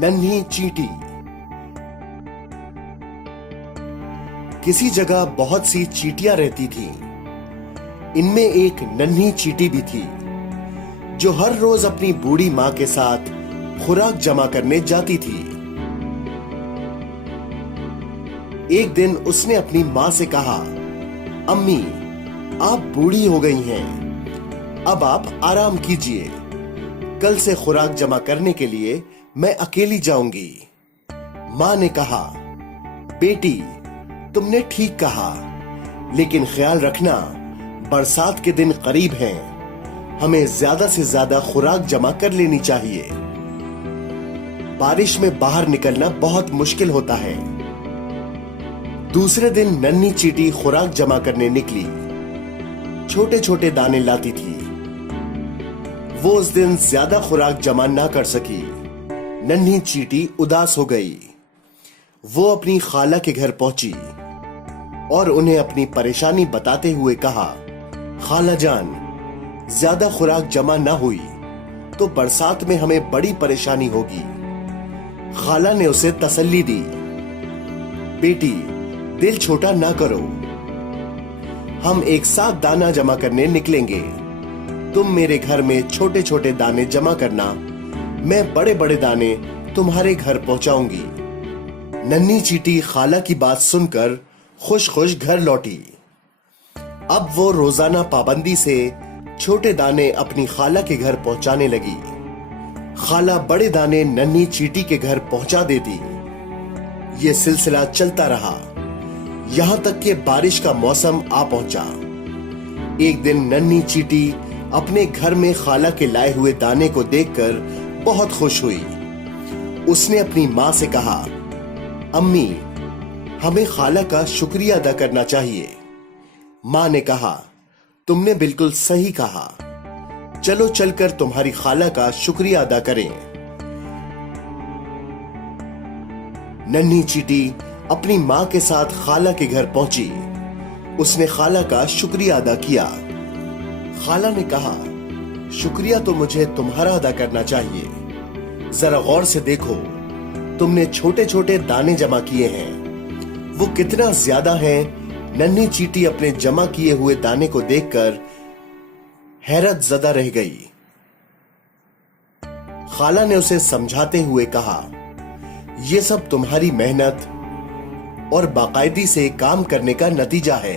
नन्ही चींटी। किसी जगह बहुत सी चींटियां रहती थीं। इनमें एक नन्ही चींटी भी थी जो हर रोज अपनी बूढ़ी मां के साथ खुराक जमा करने जाती थी। एक दिन उसने अपनी मां से कहा, अम्मी, आप बूढ़ी हो गई हैं, अब आप आराम कीजिए। कल से खुराक जमा करने के लिए मैं अकेली जाऊंगी। मां ने कहा, बेटी, तुमने ठीक कहा, लेकिन ख्याल रखना, बरसात के दिन करीब हैं। हमें ज्यादा से ज्यादा खुराक जमा कर लेनी चाहिए। बारिश में बाहर निकलना बहुत मुश्किल होता है। दूसरे दिन नन्ही चींटी खुराक जमा करने निकली। छोटे छोटे दाने लाती थी। वो उस दिन ज्यादा खुराक जमा ना कर सकी। नन्ही चींटी उदास हो गई। वो अपनी खाला के घर पहुंची और उन्हें अपनी परेशानी बताते हुए कहा, खाला जान, ज्यादा खुराक जमा ना हुई तो बरसात में हमें बड़ी परेशानी होगी। खाला ने उसे तसल्ली दी, बेटी, दिल छोटा ना करो, हम एक साथ दाना जमा करने निकलेंगे। तुम मेरे घर में छोटे छोटे दाने जमा करना, मैं बड़े बड़े दाने तुम्हारे घर पहुंचाऊंगी। नन्ही चींटी खाला की बात सुनकर खुश खुश घर लौटी। अब वो रोजाना पाबंदी से छोटे दाने अपनी खाला के घर पहुंचाने लगी। खाला बड़े दाने नन्ही चींटी के घर पहुंचा देती। ये सिलसिला चलता रहा, यहां तक कि बारिश का मौसम आ पहुंचा। एक दिन नन्ही चींटी अपने घर में खाला के लाए हुए दाने को देखकर बहुत खुश हुई। उसने अपनी मां से कहा, अम्मी, हमें खाला का शुक्रिया अदा करना चाहिए। मां ने कहा, तुमने बिल्कुल सही कहा, चलो चलकर तुम्हारी खाला का शुक्रिया अदा करें। नन्ही चींटी अपनी मां के साथ खाला के घर पहुंची। उसने खाला का शुक्रिया अदा किया। खाला ने कहा, शुक्रिया तो मुझे तुम्हारा अदा करना चाहिए। जरा गौर से देखो, तुमने छोटे छोटे दाने जमा किए हैं, वो कितना ज्यादा हैं। नन्ही चींटी अपने जमा किए हुए दाने को देखकर हैरत ज़दा रह गई। खाला ने उसे समझाते हुए कहा, ये सब तुम्हारी मेहनत और बाकायदी से काम करने का नतीजा है।